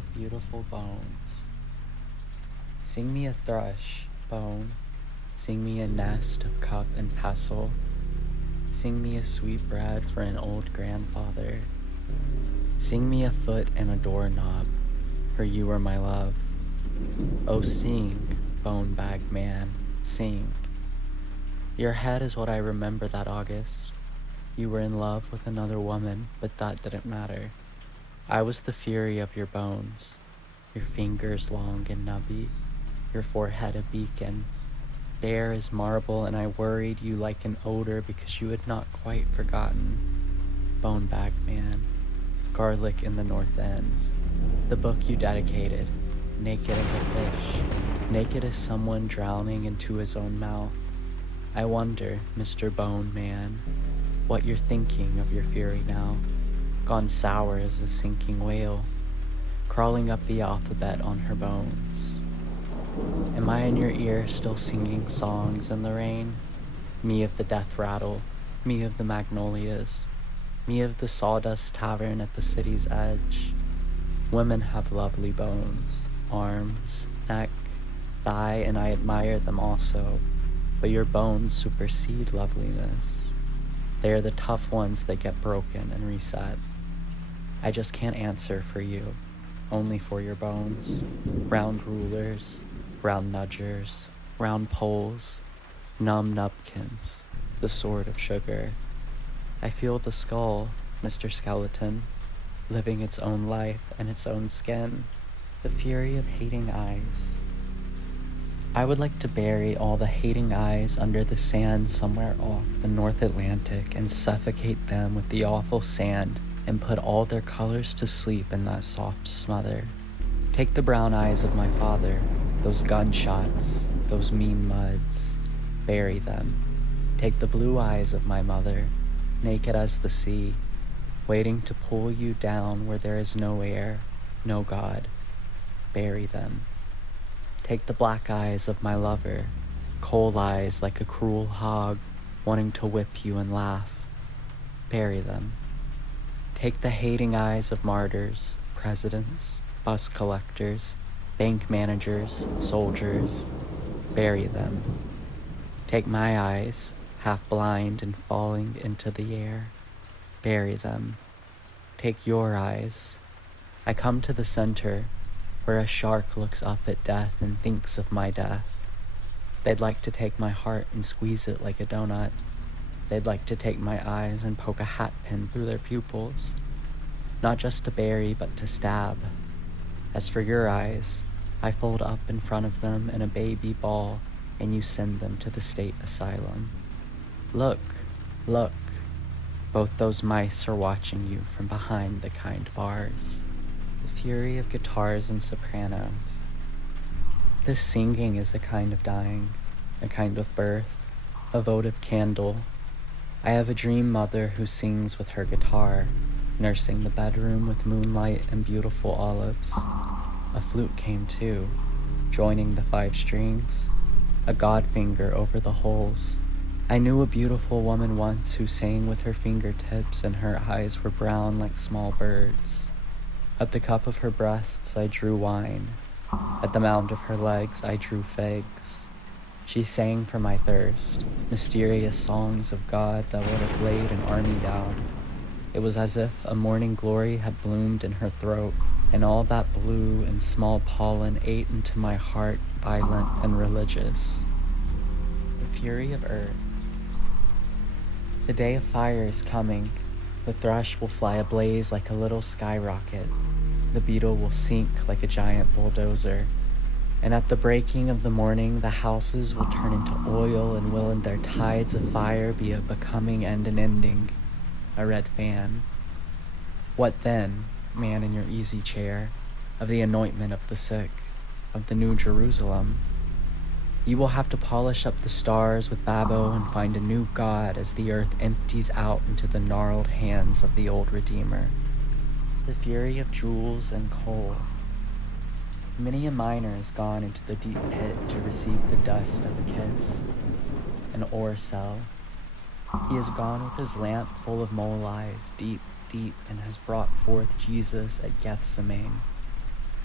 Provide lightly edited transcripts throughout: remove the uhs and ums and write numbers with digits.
of beautiful bones. Sing me a thrush, bone, sing me a nest of cup and pestle, sing me a sweetbread for an old grandfather, sing me a foot and a doorknob, for you are my love. Oh sing, bone-bag man, sing. Your head is what I remember that August. You were in love with another woman, but that didn't matter. I was the fury of your bones, your fingers long and nubby, your forehead a beacon, bare as marble, and I worried you like an odor because you had not quite forgotten. Bone-bag man, garlic in the north end, the book you dedicated, naked as a fish, naked as someone drowning into his own mouth. I wonder, Mr. Bone Man, what you're thinking of your fury now, gone sour as a sinking whale, crawling up the alphabet on her bones. Am I in your ear still singing songs in the rain? Me of the death rattle, me of the magnolias, me of the sawdust tavern at the city's edge. Women have lovely bones, arms, neck, thigh, and I admire them also, but your bones supersede loveliness. They are the tough ones that get broken and reset. I just can't answer for you, only for your bones. Round rulers, round nudgers, round poles, numb nubkins, the sword of sugar. I feel the skull, Mr. Skeleton, living its own life and its own skin, the fury of hating eyes. I would like to bury all the hating eyes under the sand somewhere off the North Atlantic and suffocate them with the awful sand and put all their colors to sleep in that soft smother. Take the brown eyes of my father, those gunshots, those mean muds, bury them. Take the blue eyes of my mother, naked as the sea, waiting to pull you down where there is no air, no God, bury them. Take the black eyes of my lover, coal eyes like a cruel hog, wanting to whip you and laugh. Bury them. Take the hating eyes of martyrs, presidents, bus collectors, bank managers, soldiers. Bury them. Take my eyes, half blind and falling into the air. Bury them. Take your eyes. I come to the center, where a shark looks up at death and thinks of my death. They'd like to take my heart and squeeze it like a donut. They'd like to take my eyes and poke a hat pin through their pupils. Not just to bury, but to stab. As for your eyes, I fold up in front of them in a baby ball, and you send them to the state asylum. Look, look, both those mice are watching you from behind the kind bars. The fury of guitars and sopranos. This singing is a kind of dying, a kind of birth, a votive candle. I have a dream mother who sings with her guitar, nursing the bedroom with moonlight and beautiful olives. A flute came too, joining the 5 strings, a god finger over the holes. I knew a beautiful woman once who sang with her fingertips and her eyes were brown like small birds. At the cup of her breasts I drew wine. At the mound of her legs I drew figs. She sang for my thirst, mysterious songs of God that would have laid an army down. It was as if a morning glory had bloomed in her throat, and all that blue and small pollen ate into my heart, violent and religious. The fury of earth. The day of fire is coming. The thrush will fly ablaze like a little skyrocket. The beetle will sink like a giant bulldozer. And at the breaking of the morning, the houses will turn into oil and will in their tides of fire be a becoming and an ending. A red fan. What then, man in your easy chair, of the anointment of the sick, of the New Jerusalem? You will have to polish up the stars with Babbo and find a new God as the earth empties out into the gnarled hands of the old Redeemer. The fury of jewels and coal. Many a miner has gone into the deep pit to receive the dust of a kiss, an ore cell. He has gone with his lamp full of mole eyes, deep, deep, and has brought forth Jesus at Gethsemane.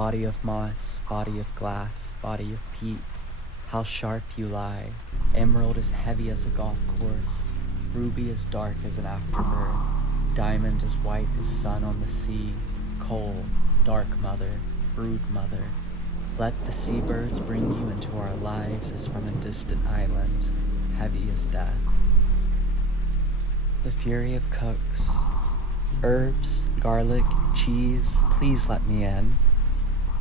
Body of moss, body of glass, body of peat, how sharp you lie. Emerald as heavy as a golf course, ruby as dark as an afterbirth, diamond as white as sun on the sea, cold, dark mother, brood mother. Let the seabirds bring you into our lives as from a distant island, heavy as death. The fury of cooks. Herbs, garlic, cheese, please let me in.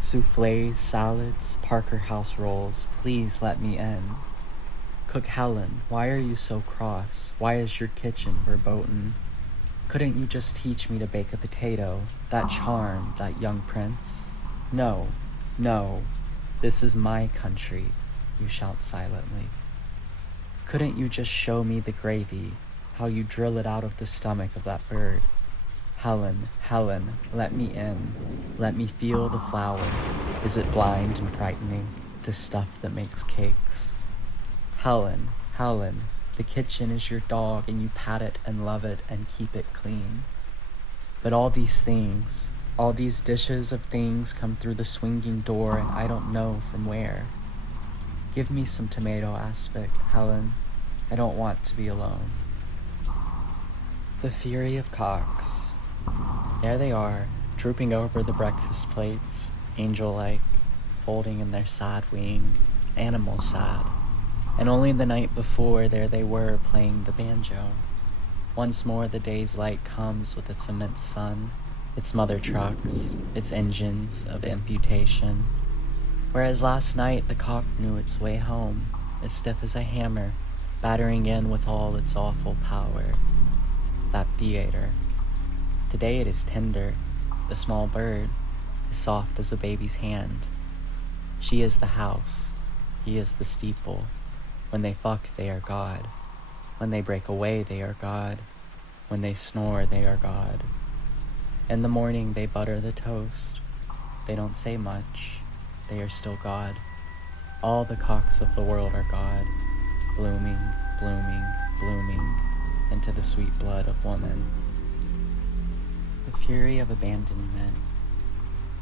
Soufflés, salads, Parker House rolls, please let me in. Cook Helen, why are you so cross? Why is your kitchen verboten? Couldn't you just teach me to bake a potato? That charm, that young prince? No, no, this is my country, you shout silently. Couldn't you just show me the gravy, how you drill it out of the stomach of that bird? Helen, Helen, let me in. Let me feel the flour. Is it blind and frightening, the stuff that makes cakes? Helen, Helen, the kitchen is your dog and you pat it and love it and keep it clean. But all these things, all these dishes of things come through the swinging door and I don't know from where. Give me some tomato aspic, Helen. I don't want to be alone. The fury of cocks. There they are, drooping over the breakfast plates, angel-like, folding in their sad wing, animal sad. And only the night before there they were playing the banjo. Once more the day's light comes with its immense sun, its mother trucks, its engines of imputation. Whereas last night the cock knew its way home, as stiff as a hammer, battering in with all its awful power. That theater. Today it is tender, the small bird, as soft as a baby's hand. She is the house, he is the steeple. When they fuck, they are God. When they break away, they are God. When they snore, they are God. In the morning, they butter the toast. They don't say much. They are still God. All the cocks of the world are God, blooming, blooming, blooming, into the sweet blood of woman. The fury of abandonment.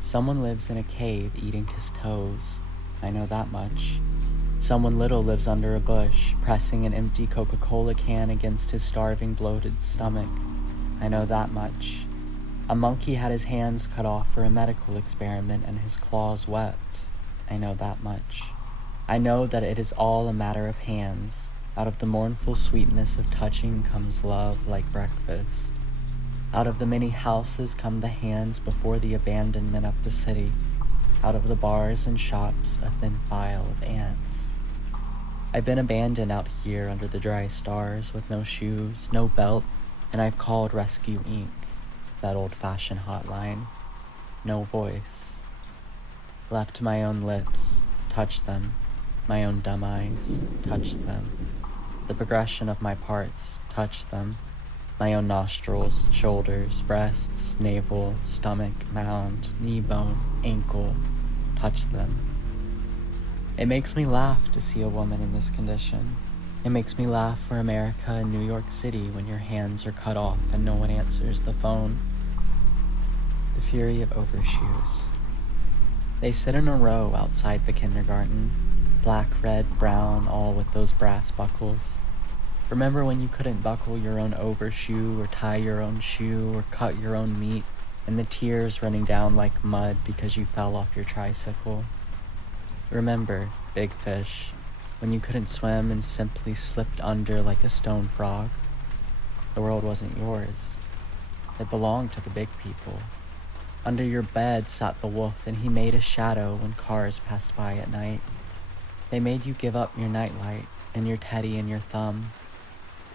Someone lives in a cave eating his toes. I know that much. Someone little lives under a bush, pressing an empty Coca-Cola can against his starving, bloated stomach. I know that much. A monkey had his hands cut off for a medical experiment and his claws wept. I know that much. I know that it is all a matter of hands. Out of the mournful sweetness of touching comes love like breakfast. Out of the many houses come the hands before the abandonment of the city. Out of the bars and shops, a thin file of ants. I've been abandoned out here under the dry stars with no shoes, no belt, and I've called Rescue Inc., that old-fashioned hotline. No voice. Left to my own lips, touched them. My own dumb eyes, touched them. The progression of my parts, touched them. My own nostrils, shoulders, breasts, navel, stomach, mound, knee bone, ankle, touched them. It makes me laugh to see a woman in this condition. It makes me laugh for America and New York City when your hands are cut off and no one answers the phone. The Fury of Overshoes. They sit in a row outside the kindergarten, black, red, brown, all with those brass buckles. Remember when you couldn't buckle your own overshoe or tie your own shoe or cut your own meat and the tears running down like mud because you fell off your tricycle? Remember, big fish, when you couldn't swim and simply slipped under like a stone frog? The world wasn't yours. It belonged to the big people. Under your bed sat the wolf and he made a shadow when cars passed by at night. They made you give up your nightlight and your teddy and your thumb.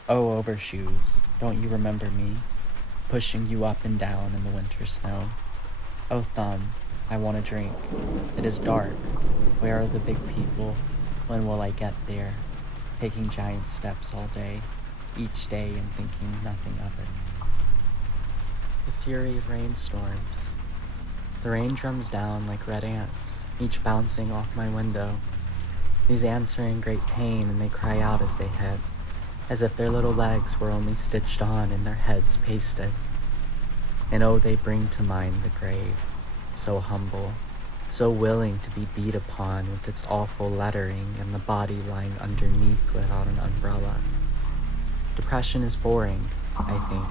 Oh, overshoes, don't you remember me, pushing you up and down in the winter snow? Oh, thumb, I want a drink. It is dark. Where are the big people? When will I get there? Taking giant steps all day, each day and thinking nothing of it. The fury of rainstorms. The rain drums down like red ants, each bouncing off my window. These ants are in great pain and they cry out as they hit, as if their little legs were only stitched on and their heads pasted. And oh, they bring to mind the grave, so humble, so willing to be beat upon with its awful lettering and the body lying underneath without an umbrella. Depression is boring, I think,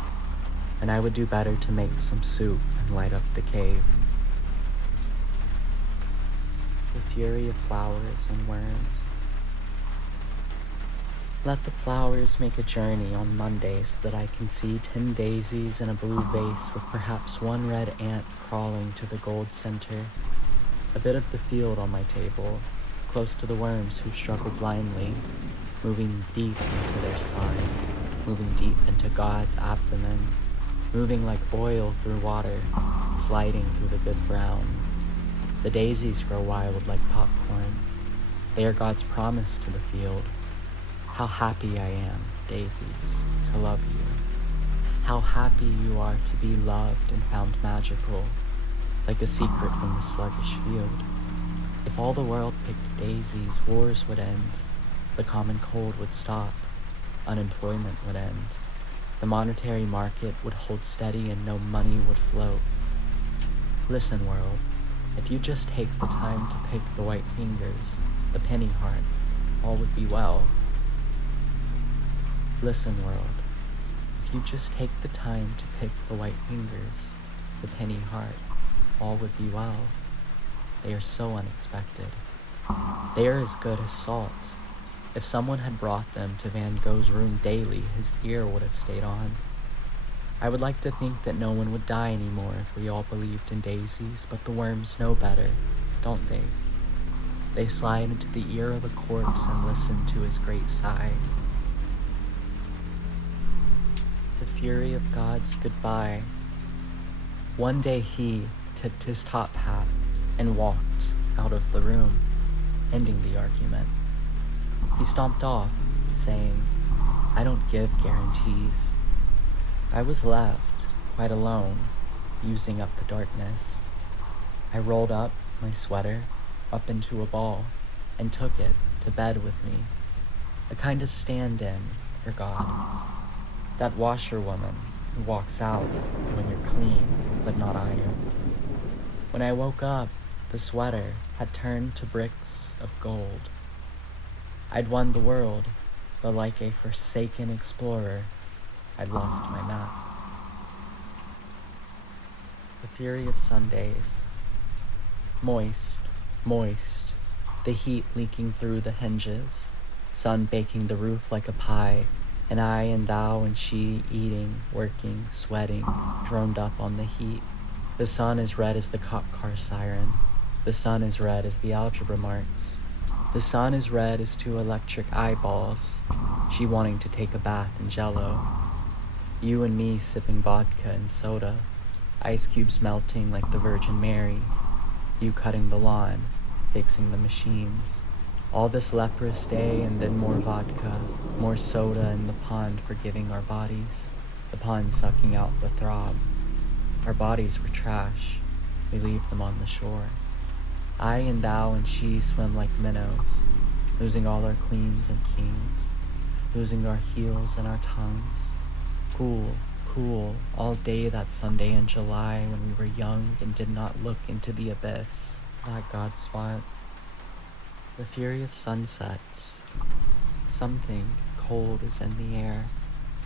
and I would do better to make some soup and light up the cave. The fury of flowers and worms. Let the flowers make a journey on Monday so that I can see 10 daisies in a blue vase with perhaps one red ant crawling to the gold center. A bit of the field on my table, close to the worms who struggle blindly, moving deep into their side, moving deep into God's abdomen, moving like oil through water, sliding through the good brown. The daisies grow wild like popcorn. They are God's promise to the field. How happy I am, daisies, to love you. How happy you are to be loved and found magical, like a secret from the sluggish field. If all the world picked daisies, wars would end. The common cold would stop. Unemployment would end. The monetary market would hold steady and no money would float. Listen, world, if you just take the time to pick the white fingers, the penny heart, all would be well. Listen, world, if you just take the time to pick the white fingers, the penny heart, all would be well. They are so unexpected. They are as good as salt. If someone had brought them to Van Gogh's room daily, his ear would have stayed on. I would like to think that no one would die anymore if we all believed in daisies, but the worms know better, don't they? They slide into the ear of a corpse and listen to his great sigh. The fury of God's goodbye. One day he tipped his top hat and walked out of the room, ending the argument. He stomped off, saying, "I don't give guarantees." I was left, quite alone, using up the darkness. I rolled up my sweater up into a ball and took it to bed with me, a kind of stand-in for God. That washerwoman who walks out when you're clean but not ironed. When I woke up, the sweater had turned to bricks of gold. I'd won the world, but like a forsaken explorer, I'd lost my map. The fury of Sundays. Moist, moist, the heat leaking through the hinges, sun baking the roof like a pie, and I and thou and she eating, working, sweating, droned up on the heat. The sun is red as the cop car siren. The sun is red as the algebra marks. The sun is red as two electric eyeballs, she wanting to take a bath in jello. You and me sipping vodka and soda, ice cubes melting like the Virgin Mary. You cutting the lawn, fixing the machines. All this leprous day and then more vodka, more soda in the pond forgiving our bodies, the pond sucking out the throb. Our bodies were trash, we leave them on the shore. I and thou and she swim like minnows, losing all our queens and kings, losing our heels and our tongues. Cool, cool, all day that Sunday in July when we were young and did not look into the abyss, that God spot. The fury of sunsets. Something cold is in the air,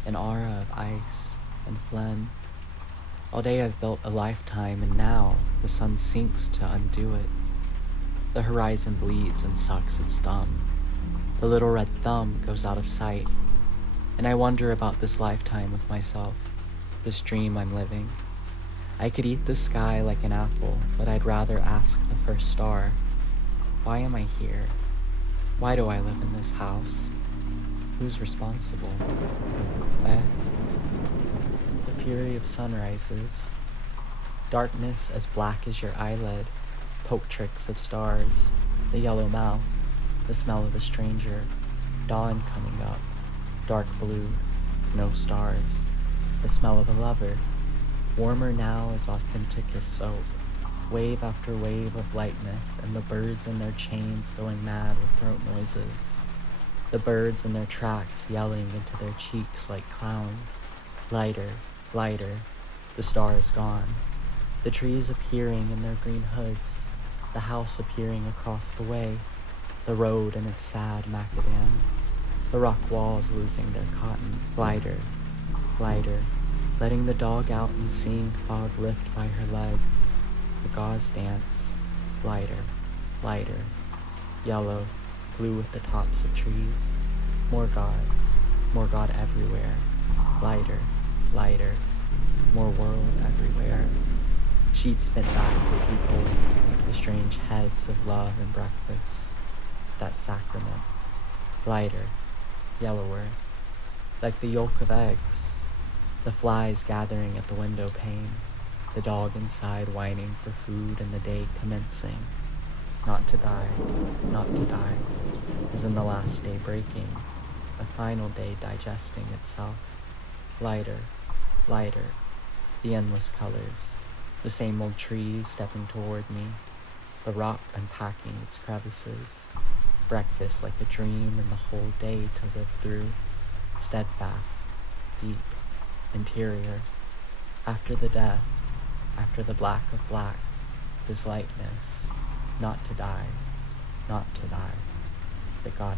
an aura of ice and phlegm. All day I've built a lifetime and now the sun sinks to undo it. The horizon bleeds and sucks its thumb. The little red thumb goes out of sight. And I wonder about this lifetime with myself, this dream I'm living. I could eat the sky like an apple, but I'd rather ask the first star, why am I here? Why do I live in this house? Who's responsible? The fury of sunrises. Darkness as black as your eyelid, poke tricks of stars, the yellow mouth, the smell of a stranger, dawn coming up, dark blue, no stars, the smell of a lover, warmer now as authentic as soap, wave after wave of lightness, and the birds in their chains going mad with throat noises, the birds in their tracks yelling into their cheeks like clowns, lighter, lighter, the stars gone, the trees appearing in their green hoods, the house appearing across the way, the road and its sad macadam, the rock walls losing their cotton, glider, glider, letting the dog out and seeing fog lift by her legs, the gauze dance, lighter, lighter, yellow, blue with the tops of trees, more God everywhere, lighter, lighter, more world everywhere, sheets bent back for people, the strange heads of love and breakfast, that sacrament, lighter, yellower, like the yolk of eggs, the flies gathering at the window pane, the dog inside whining for food and the day commencing, not to die, as in the last day breaking, the final day digesting itself, lighter, lighter, the endless colors, the same old trees stepping toward me, the rock unpacking its crevices, breakfast like a dream and the whole day to live through, steadfast, deep, interior, after the death, after the black of black, this lightness, not to die, the God,